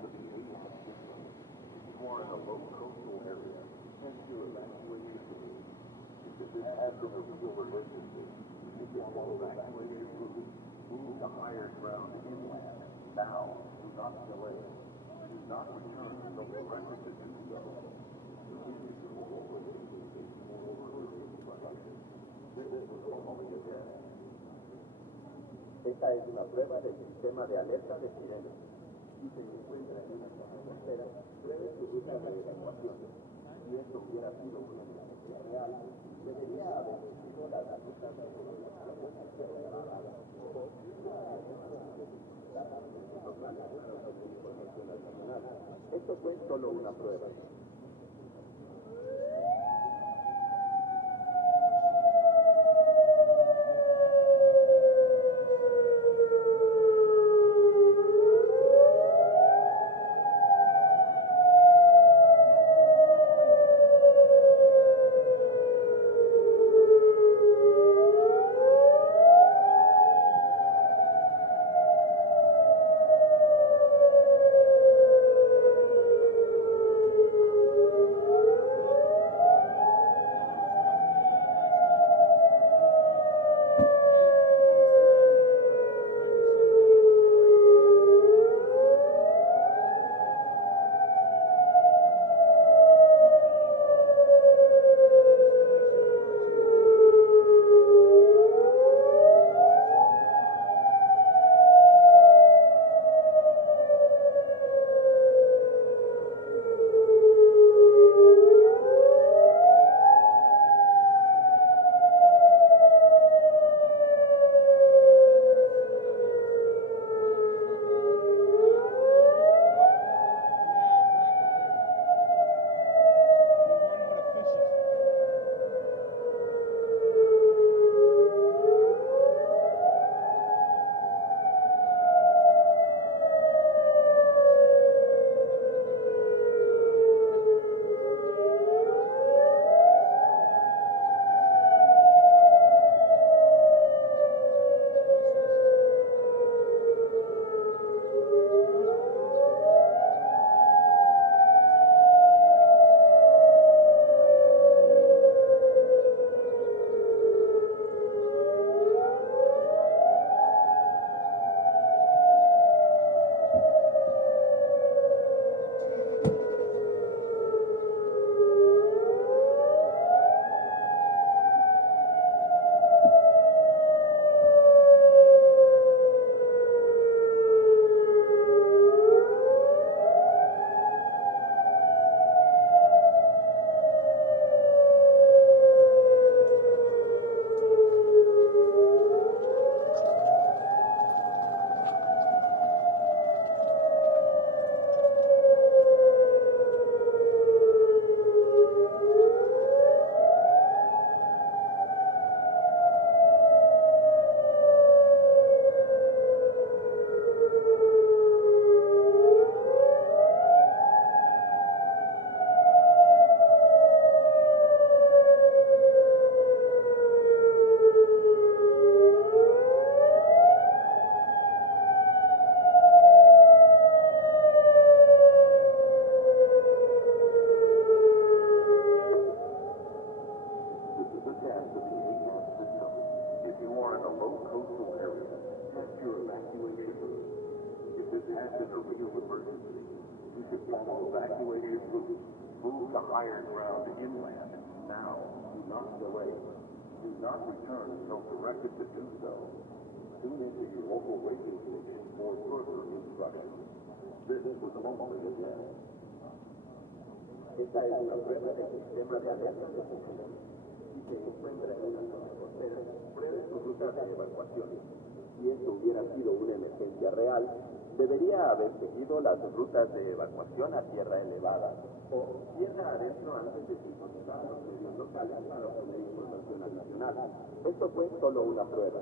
the behavior system. If you are in a low coastal area, tend to evacuate your food. If this has been a real emergency, you should follow evacuation routes. Move to higher ground inland. Now, do not delay. Do not return until directed to do so. Esta es una prueba del sistema de alerta de sirenas. Si se encuentra en una zona costera, pruebe su ruta de evacuación. Si esto hubiera sido una emergencia real, debería haber seguido las rutas de evacuación hacia la elevada. Esto fue solo una prueba. Evacuation routes. Move to higher ground inland. Now, do not delay. Do not return until directed to do so. Tune into your local radio station for further instructions. This was only a test. Esta es una prueba del sistema de alerta de sirenas. Si se encuentra en una zona costera, pruebe su ruta de evacuación. Si esto hubiera sido una emergencia real, debería haber seguido las rutas de evacuación a tierra elevada o tierra adentro antes de sintonizar los medios locales para obtener información adicional. Esto fue solo una prueba.